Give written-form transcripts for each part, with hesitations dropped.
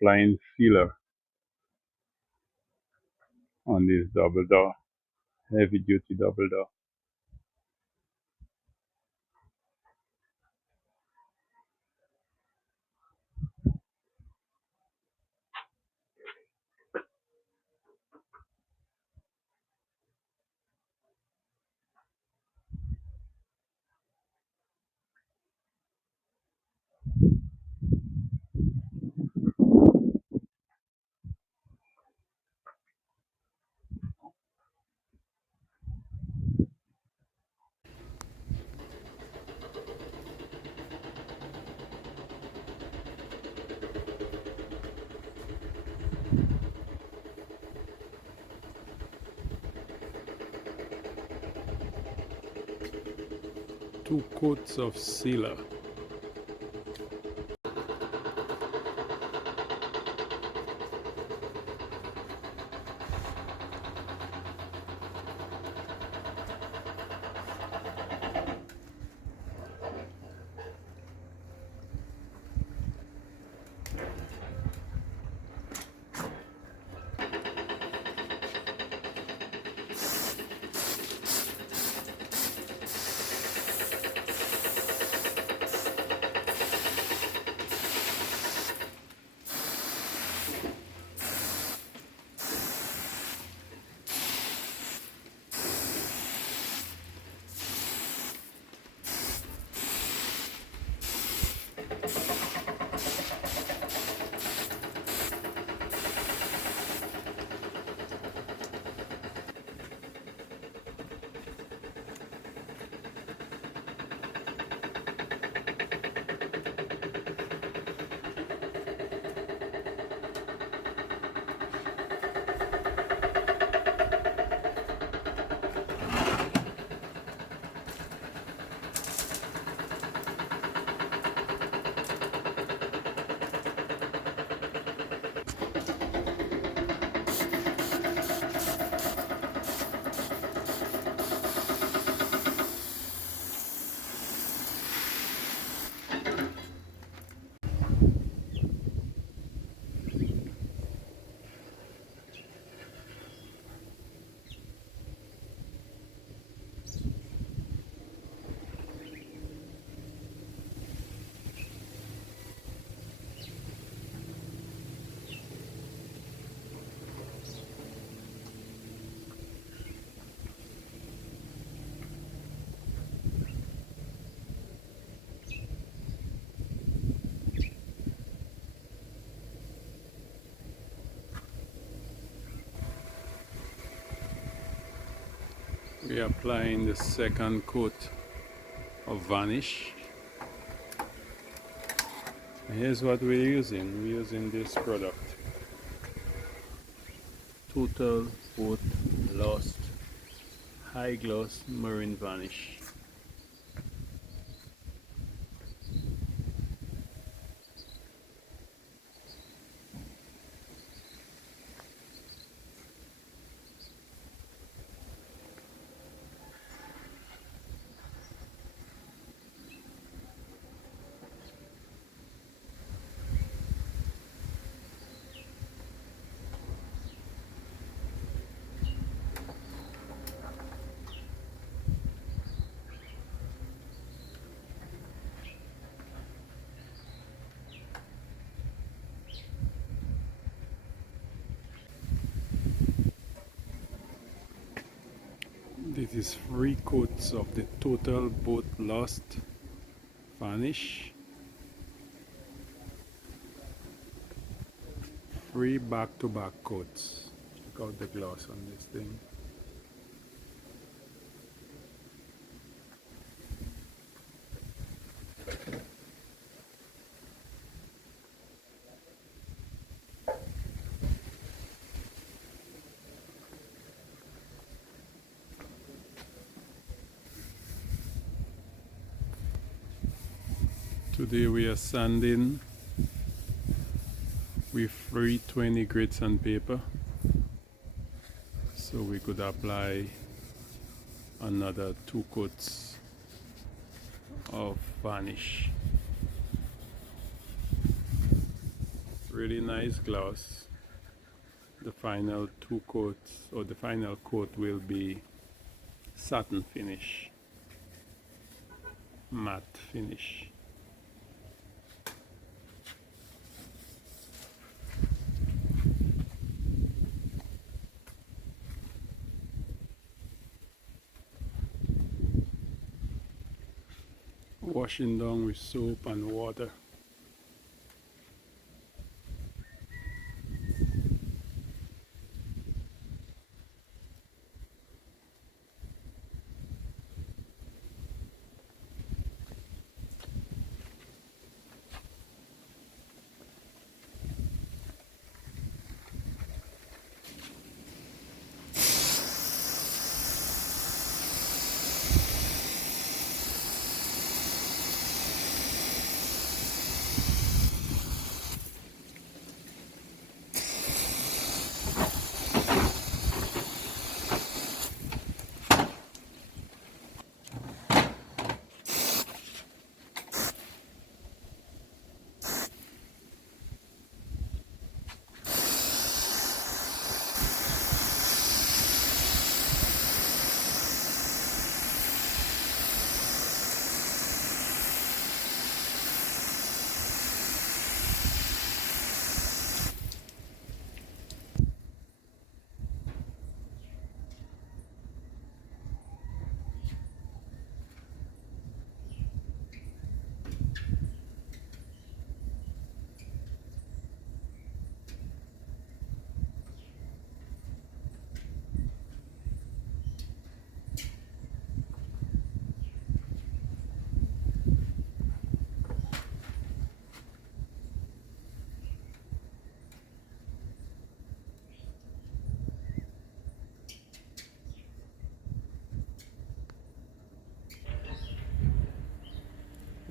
applying sealer on this double door, heavy duty double door. Two coats of sealer. We are applying the second coat of varnish. Here's what we're using. We're using this product, Total Boat Lost High Gloss Marine Varnish. This is 3 coats of the Total Boat Lost varnish. 3 back-to-back coats. Check out the gloss on this thing. Today we are sanding with 320 grit sandpaper, so we could apply another 2 coats of varnish. Really nice gloss. The final two coats, or the final coat, will be satin finish, matte finish. Washing down with soap and water.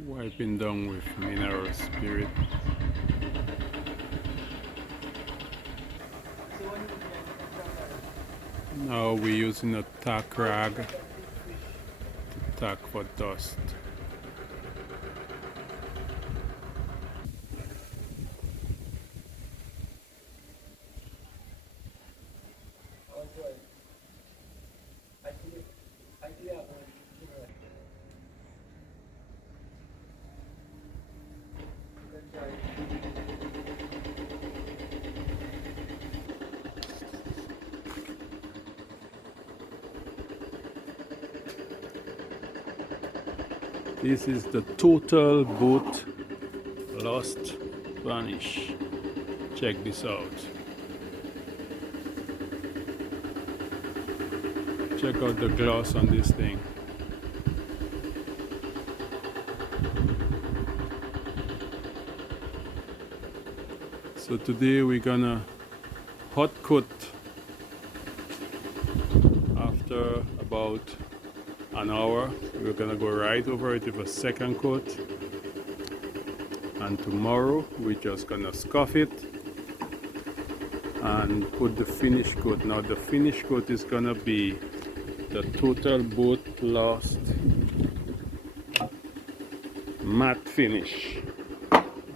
Wiping down with mineral spirit. Now we're using a tack rag to tack for dust. This is the total boat lost varnish. Check this out. Check out the gloss on this thing. So today we're gonna hot coat after about an hour. We're gonna go right over it with a second coat, and tomorrow we're just gonna scuff it and put the finish coat. Now the finish coat is gonna be the total boat lost matte finish.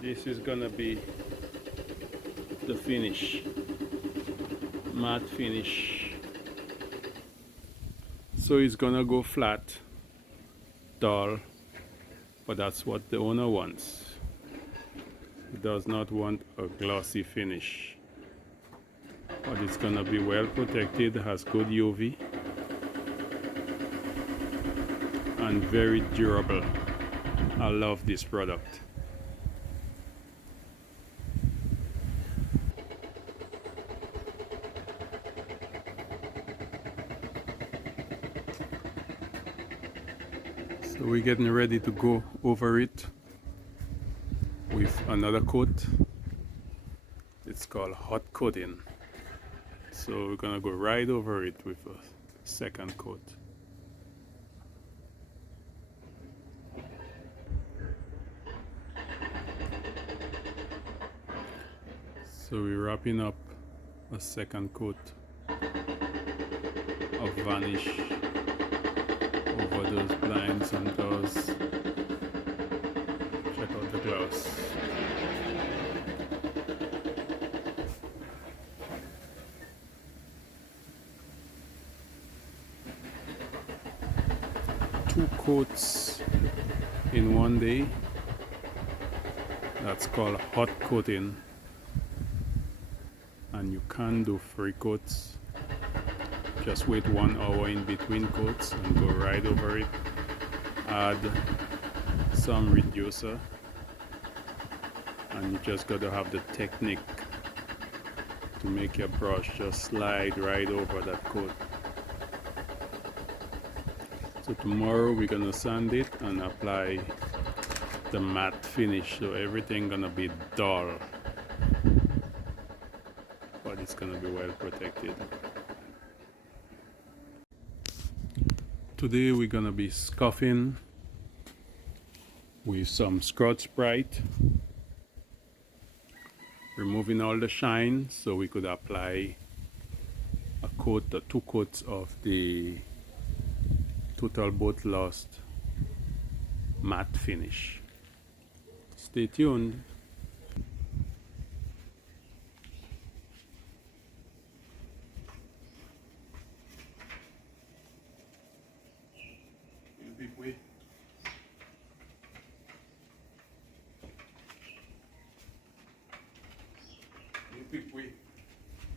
This is gonna be the finish, matte finish. So it's gonna go flat, dull, but that's what the owner wants. He does not want a glossy finish, but it's gonna be well protected, has good UV, and very durable. I love this product. So we're getting ready to go over it with another coat. It's called hot coating. So we're gonna go right over it with a second coat. So we're wrapping up a second coat of varnish over those blinds and doors. Check out the gloss. 2 coats in one day. That's called hot coating, and you can do 3 coats. Just wait 1 hour in between coats and go right over it. Add some reducer, and you just got to have the technique to make your brush just slide right over that coat. So tomorrow we're gonna sand it and apply the matte finish, so everything gonna be dull, but it's gonna be well protected. Today we're gonna be scuffing with some Scotch-Brite, removing all the shine so we could apply a coat or 2 coats of the Total Boat Lost matte finish. Stay tuned.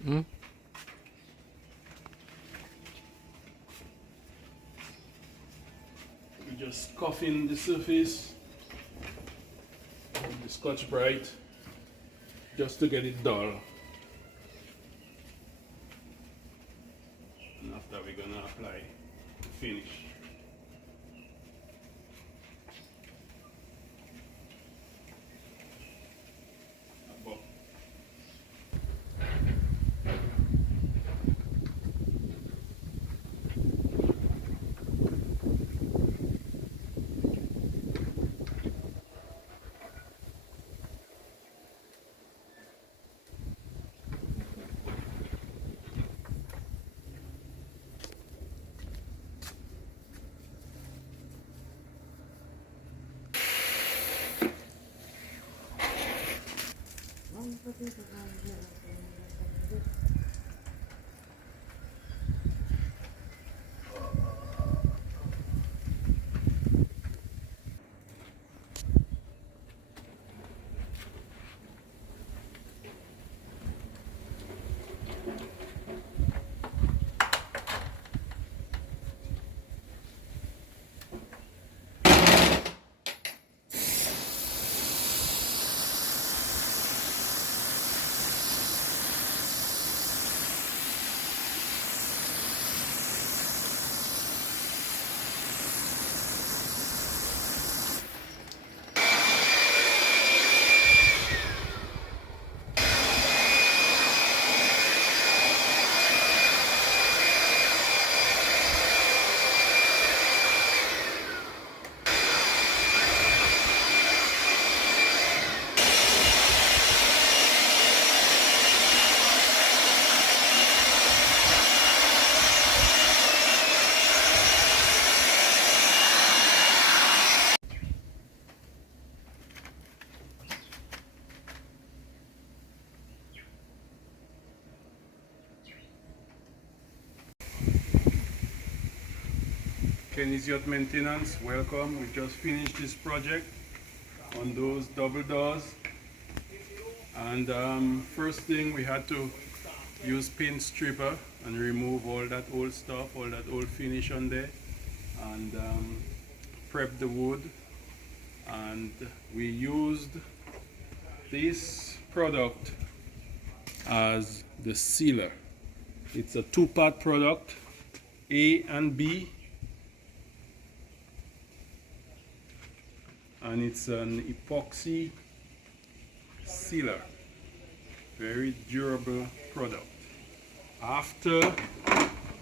Hmm? We just scuffing the surface of the Scotch-Brite just to get it dull. And after we're gonna apply the finish. Kenny's Yacht Maintenance, welcome. We just finished this project on those double doors, and first thing we had to use pin stripper and remove all that old stuff, all that old finish on there, and prep the wood. And we used this product as the sealer. It's a 2-part product, A and B, and it's an epoxy sealer, very durable product. After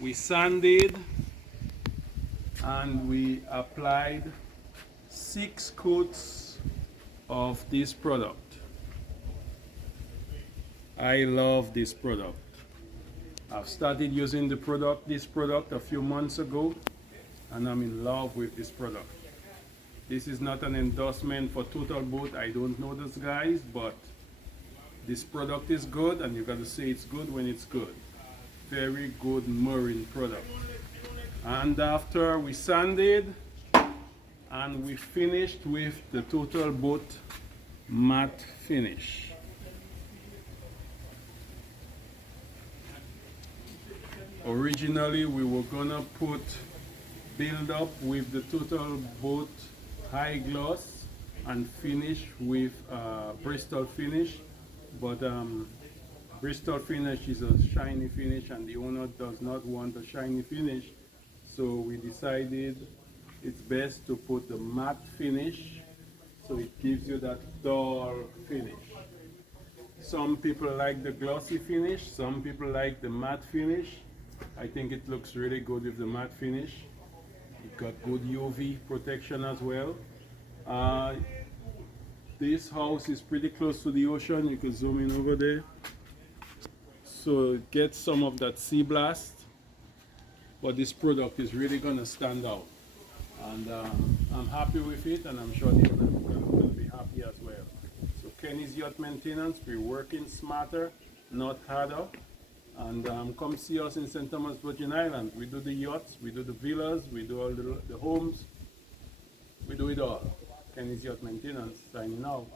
we sanded and we applied 6 coats of this product. I love this product. I've started using this product a few months ago, and I'm in love with this product. This is not an endorsement for Total Boat. I don't know those guys, but this product is good, and you got to say it's good when it's good. Very good marine product. And after we sanded and we finished with the total boat matte finish. Originally we were gonna build up with the total boat high gloss and finish with Bristol finish, but Bristol finish is a shiny finish and the owner does not want a shiny finish, so we decided it's best to put the matte finish, so it gives you that dull finish. Some people like the glossy finish, some people like the matte finish. I think it looks really good with the matte finish. It got good UV protection as well. This house is pretty close to the ocean. You can zoom in over there. So it gets some of that sea blast, but this product is really gonna stand out. And I'm happy with it, and I'm sure the owner will be happy as well. So Kenny's Yacht Maintenance, we're working smarter, not harder. And come see us in St. Thomas, Virgin Islands. We do the yachts, we do the villas, we do all the homes, we do it all. Kenny's Yacht Maintenance, signing out.